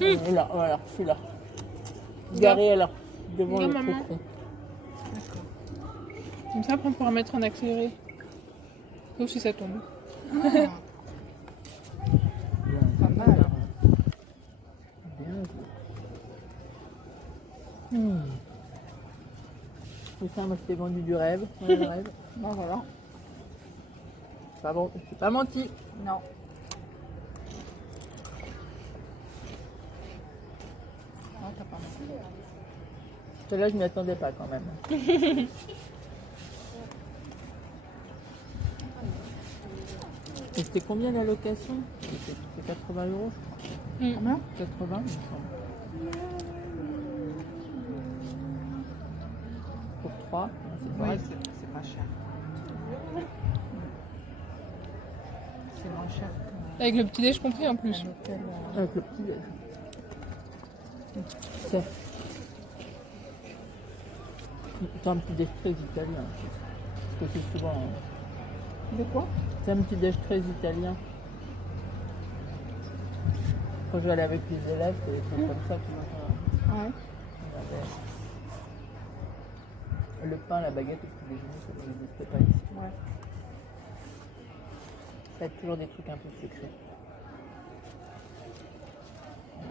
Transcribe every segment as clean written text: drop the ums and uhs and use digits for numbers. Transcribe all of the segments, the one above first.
Là, voilà, je suis là. Garée là, devant Regarde, le maman. cocon. D'accord. Comme ça, après, on pourra mettre en accéléré. Sauf si ça tombe. Bien, Pas mal. Bien joué. Tout ça, moi je t'ai vendu du rêve. Ouais, le rêve. Bon, voilà. Pas bon, j'ai pas menti. Non. Non, t'as pas menti. Celle-là, je m'y attendais pas quand même. Et c'était combien la location? C'était 80 euros, je crois. Combien? 80, il me semble. Pour 3, c'est Oui, pareil. c'est pas cher. C'est moins cher Avec le petit déj compris en plus. qu'un hôtel. Avec le petit déj. C'est un petit déj très italien. Parce que c'est souvent. De quoi? C'est un petit déj très italien. Quand je vais aller avec les élèves, c'est des trucs comme ça. Tu vois, Ouais. on avait le pain, la baguette, le petit déjeuner, ça n'existe pas ici. Ouais. Ça va être toujours des trucs un peu secrets.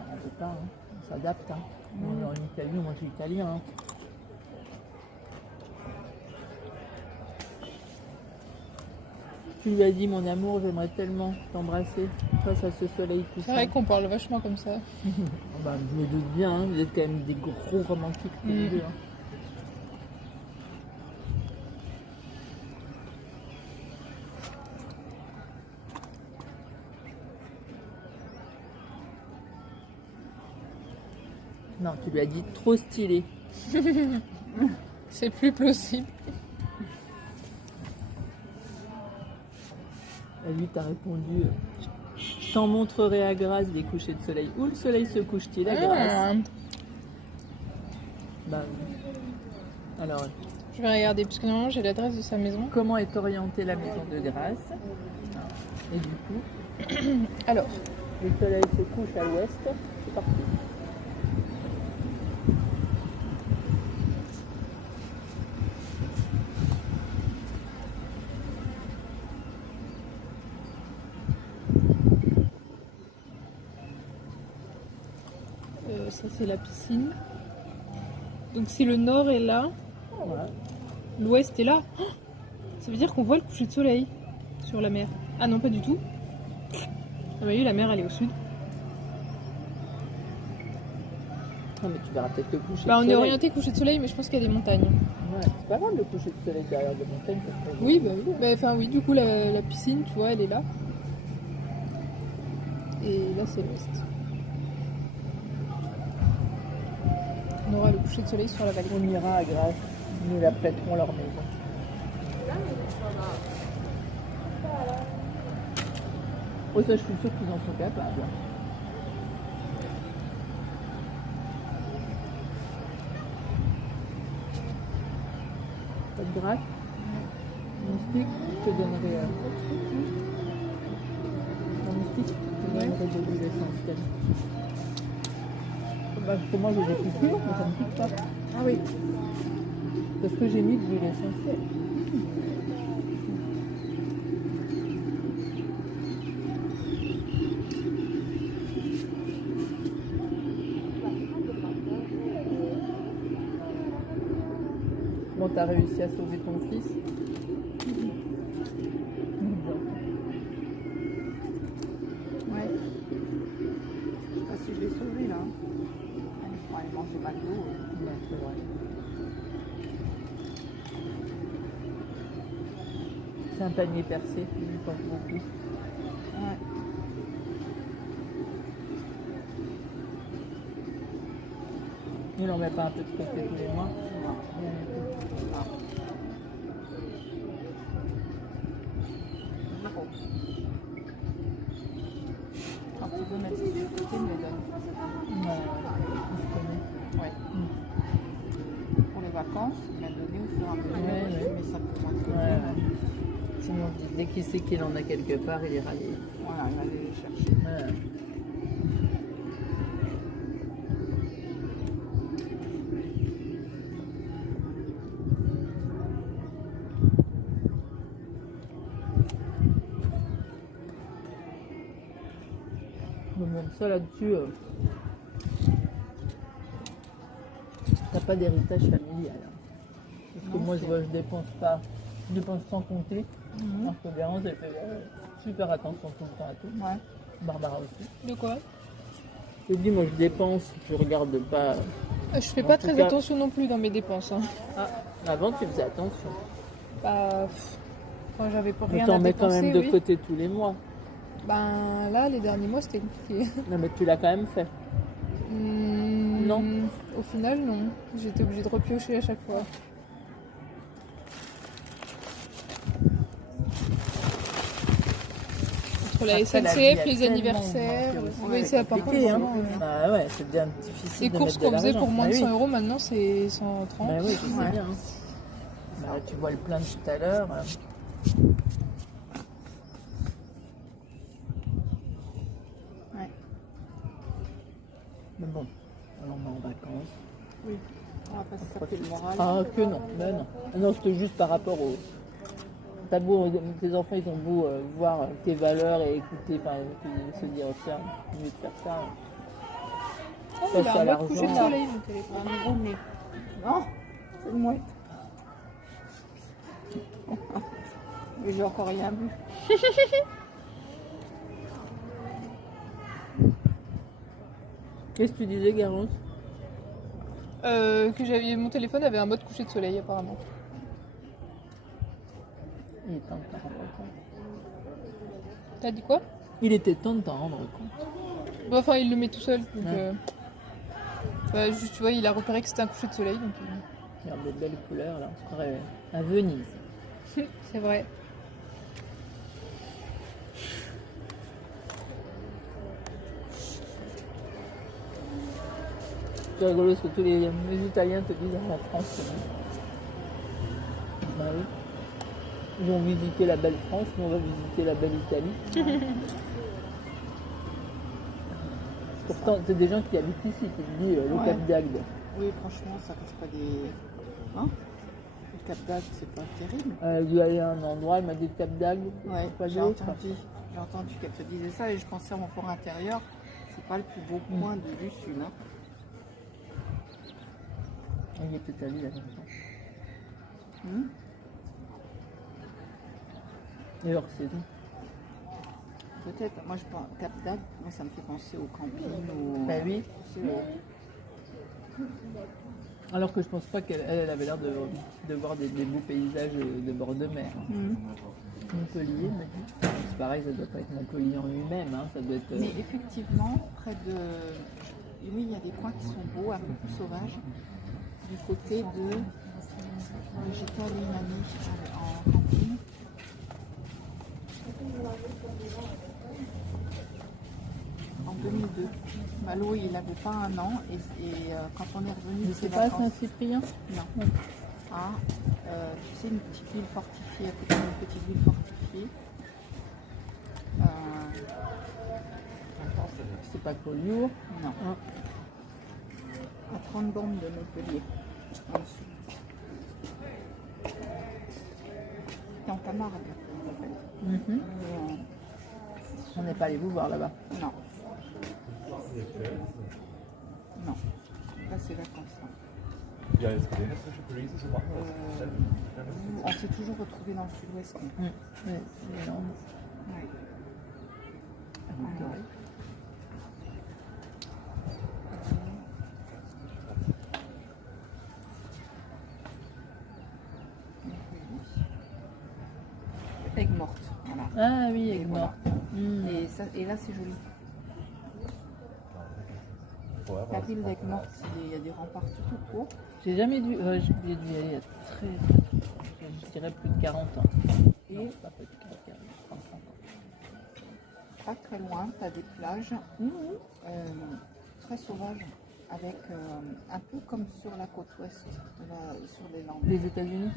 On ne peut pas, hein. On s'adapte. Hein. Nous, on est en Italie, on mange italien. Hein. Tu lui as dit, mon amour, j'aimerais tellement t'embrasser face à ce soleil C'est couchant. vrai qu'on parle vachement comme ça. Bah, je me doute bien, hein, vous êtes quand même des gros romantiques tous les deux. Hein. Non, tu lui as dit trop stylé. C'est plus plausible. Et lui, t'as répondu je t'en montrerai à Grasse des couchers de soleil. Où le soleil se couche-t-il à Grasse? Ah, Bah, oui. Alors, je vais regarder, parce que normalement j'ai l'adresse de sa maison. comment est orientée la maison de Grasse? Et du coup, Alors, le soleil se couche à l'ouest. C'est parti. ça c'est la piscine. Donc si le nord est là, Voilà. l'ouest est là. Oh, ça veut dire qu'on voit le coucher de soleil sur la mer. Ah non, pas du tout. Ah bah oui, la mer elle est au sud. Non, mais tu verras peut-être le coucher Bah de on est soleil. orienté coucher de soleil, mais je pense qu'il y a des montagnes. Ouais, c'est pas grave le coucher de soleil derrière des montagnes. Ça serait Oui, bah oui. Bah, enfin oui, du coup la piscine, tu vois, elle est là. Et là c'est l'ouest. On aura le coucher de soleil sur la vallée. On ira à Grasse, nous la prêterons leur maison. Oh, ça, je suis sûre qu'ils en sont capables. Pas de gratte? Mon stick, je te donnerai. Mon stick, je te donnerai de l'huile essentielle. Bah, pour moi, j'ai des piqûres, mais ça ne pique pas. Ah oui. Parce que j'ai mis de l'huile essentielle. Bon, t'as réussi à sauver ton fils. Ouais. Je sais pas si je l'ai sauvé là. Elle mangeait pas d'eau. Non, c'est vrai. C'est un panier percé, il lui porte beaucoup. Ouais. Il n'en met pas un peu de côté tous les mois. Quand tu veux mettre de côté, il me les donne. Ouais, il se connaît. Ouais. Pour les vacances, il m'a donné au fur et à mesure. Ouais, Je ouais. mets ça de moi de côté. Ouais, ouais. Sinon, dès qu'il sait qu'il en a quelque part, il est rayé. Voilà, il va aller les chercher. Ouais. Même ça là-dessus, t'as pas d'héritage familial. Hein. Parce que Non, moi, je c'est- vois, je dépense pas, je dépense sans compter. Mhm. Alors que Vérance, elle fait super attention tout le temps à tout. Ouais. Barbara aussi. De quoi? Je dis, moi, je dépense, je regarde pas. Je fais En pas tout très cas- attention non plus dans mes dépenses. Hein. Ah, avant, tu faisais attention. Bah, quand j'avais pas Mais rien t'en à mets quand dépenser, même de oui. côté tous les mois. Ben là, les derniers mois, c'était compliqué. Non, mais tu l'as quand même fait. Non. Au final, non. J'étais obligée de repiocher à chaque fois. Entre la Après, la vie SNCF, a les tellement anniversaires. augmenté aussi. Oui, ça par contre. Compliqué, hein. vraiment, Bah ouais, c'est bien difficile les de courses mettre de qu'on faisait l'argent. pour moins de Bah 100 oui. euros, maintenant c'est 130. Bah oui, je sais Ouais. bien. Bah, tu vois le plein de tout à l'heure. Ouais. Mais bon, alors on est en vacances. Oui. On va pas se taper le moral. Ah, que non, mais non. Non, c'était juste par rapport au. T'as beau, tes enfants, ils ont beau voir tes valeurs et écouter, enfin, se dire, tiens, mieux de faire ça. Oh, Ça, il a c'est à un mode l'argent. coucher de soleil, mon téléphone. Un gros nez. Non, c'est une mouette. Mais j'ai encore rien vu. Qu'est-ce que tu disais, Garance? Mon téléphone avait un mode coucher de soleil apparemment. Il est temps de t'en rendre compte. T'as dit quoi? Il était temps de t'en rendre compte. Bon, enfin, il le met tout seul. Donc, Ouais. bah, juste, tu vois, il a repéré que c'était un coucher de soleil. Donc, Regarde les belles couleurs, là, on se croirait à Venise. c'est vrai. C'est rigolo parce que tous les Italiens te disent la France. C'est bon. Bah oui. Ils ont visité la belle France, nous on va visiter la belle Italie. Pourtant, c'est des gens qui habitent ici, tu te dis le Ouais. Cap d'Agde. Oui, franchement, ça reste pas des. Hein? Le Cap d'Agde, c'est pas terrible. Elle dû aller à un endroit, elle m'a dit Cap d'Agde. Ouais, pas j'ai d'autre. entendu qu'elle te disait ça et je pensais à mon fort intérieur. C'est pas le plus beau point du sud. Hein. Il était allé là longtemps. Hmm? Et hors saison. Peut-être, moi je pense Cap d'Agde, moi ça me fait penser au camping ou. Bah oui. Tu sais, Alors que je pense pas qu'elle avait l'air de voir des beaux paysages de bord de mer. Montpellier, m'a dit. C'est pareil, ça doit pas être Montpellier en lui-même, hein, ça doit être. Mais effectivement, près de. Oui, il y a des coins qui sont beaux, un peu plus sauvages. Du côté de. J'étais allée une année en camping. En 2002. Malo, il n'avait pas un an et quand on est revenu de ses C'est pas à vacances. Saint-Cyprien? Non. Ah, tu sais, une petite ville fortifiée, à côté d'une petite ville fortifiée. C'est pas Collioure. Non. Ah. À 30 bornes de Montpellier. En dessous. C'était en Camargue, en fait. Mhm. On n'est pas allé vous voir là-bas. Non. Non. Là, c'est vacances. Là. Ja, jetzt gesehen, dass wir Paris so machen. On s'est toujours retrouvés dans le sud-ouest. nous. Oui, c'est énorme. Ouais. Aigues-Mortes, voilà. Ah oui, Et Aigues-Mortes. Mm. Et là, c'est joli. La ville d'Aigues-Mortes, il y a des remparts tout autour. J'ai jamais dû. J'ai dû y aller il y a très. Je dirais plus de 40 ans. Et Non, pas plus de 40, 35 ans. pas très loin, tu as des plages très sauvages, avec un peu comme sur la côte ouest, sur les Landes. Les États-Unis?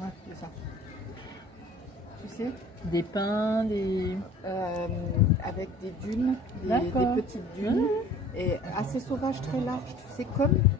Ouais, c'est ça. Tu sais, Des pins, des. avec des dunes, des D'accord. petites dunes, et assez sauvages, très larges. C'est comme